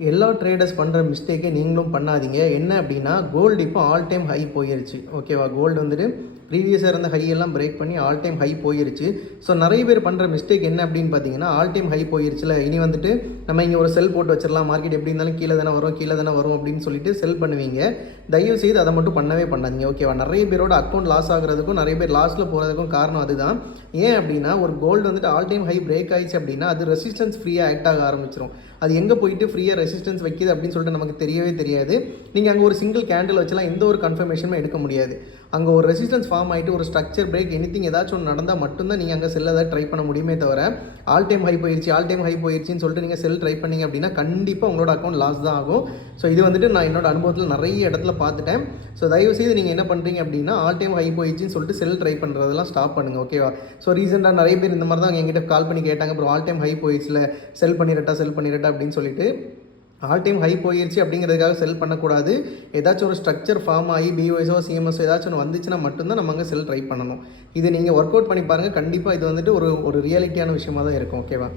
எல்லா ட்ரேடர்ஸ் பண்ணுற மிஸ்டேக்கே நீங்களும் பண்ணாதீங்க. என்ன அப்படின்னா, கோல்டு இப்போ ஆல் டைம் ஹை போயிருச்சு. ஓகேவா? கோல்டு வந்துட்டு ப்ரீவியஸாக இருந்த ஹையெல்லாம் பிரேக் பண்ணி ஆல் டைம் ஹை போயிருச்சு. ஸோ நிறைய பேர் பண்ணுற மிஸ்டேக் என்ன அப்படின்னு பார்த்தீங்கன்னா, ஆல் டைம் ஹை போயிருச்சுல, இனி வந்துட்டு நம்ம இங்கே ஒரு செல் போட்டு வச்சிடலாம், மார்க்கெட் எப்படி இருந்தாலும் கீழே தானே வரும் கீழே தானே வரும் அப்படின்னு சொல்லிட்டு செல் பண்ணுவீங்க. தயவு செய்து அதை மட்டும் பண்ணவே பண்ணாதீங்க. ஓகேவா? நிறைய பேரோட அக்கௌண்ட் லாஸ் ஆகிறதுக்கும் நிறைய பேர் லாஸில் போகிறதுக்கும் காரணம் அதுதான். ஏன் அப்படின்னா, ஒரு கோல்டு வந்துட்டு ஆல் டைம் ஹை பிரேக் ஆயிடுச்சு அப்படின்னா அது ரெசிஸ்டன்ஸ் ஃப்ரீயாக ஆக்ட் ஆக ஆரம்பிச்சிடும். அது எங்கே போயிட்டு ஃப்ரீயாக ரெசிஸ்டன்ஸ் வைக்கிது அப்படின்னு சொல்லிட்டு நமக்கு தெரியவே தெரியாது. நீங்கள் அங்கே ஒரு சிங்கிள் கேண்டில் வச்சலாம் எந்த ஒரு கன்ஃபர்மேஷனும் எடுக்க முடியாது. அங்கே ஒரு ரெசிஸ்டன்ஸ் ஃபார்ம் ஆகிட்டு ஒரு ஸ்ட்ரக்சர் பிரேக் எனிதிங் ஏதாச்சும் ஒன்று நடந்தால் மட்டும்தான் நீங்கள் அங்கே செல் ஏதாவது ட்ரை பண்ண முடியுமே தவிர, ஆல் டைம் ஹை போயிடுச்சு ஆல் டைம் ஹை போயிடுச்சின்னு சொல்லிட்டு நீங்கள் செல் ட்ரை பண்ணிங்க அப்படின்னா கண்டிப்பாக உங்களோட அக்கௌண்ட் லாஸ் தான் ஆகும். ஸோ இது வந்துட்டு நான் என்னோட அனுபவத்தில் நிறைய இடத்துல பார்த்துட்டேன். ஸோ தயவுசெய்து நீங்கள் என்ன பண்ணுறீங்க அப்படின்னா, ஆல் டைம் ஹை போயிடுச்சின்னு சொல்லிட்டு செல் ட்ரை பண்ணுறதெல்லாம் ஸ்டாப் பண்ணுங்கள். ஓகேவா? ஸோ ரீசெண்டாக நிறைய பேர் இந்த மாதிரி தான் எங்கிட்ட கால் பண்ணி கேட்டாங்க, அப்புறம் ஆல் டைம் ஹை போயிடுச்சுல செல் பண்ணிடட்டா அப்படின்னு சொல்லிட்டு. ஆல் டைம் ஹை போயிடுச்சு அப்படிங்கிறதுக்காக செல் பண்ணக்கூடாது. ஏதாச்சும் ஒரு ஸ்ட்ரக்சர் ஃபார்ம் ஆகி பிஓஎஸோ சிஎம்எஸோ ஏதாச்சும் ஒன்று வந்துச்சுன்னா மட்டும்தான் நம்ம அங்கே செல் ட்ரை பண்ணணும். இது நீங்கள் ஒர்க் அவுட் பண்ணி பாருங்கள். கண்டிப்பாக இது வந்துட்டு ஒரு ரியாலிட்டியான விஷயமாக தான் இருக்கும். ஓகேவா?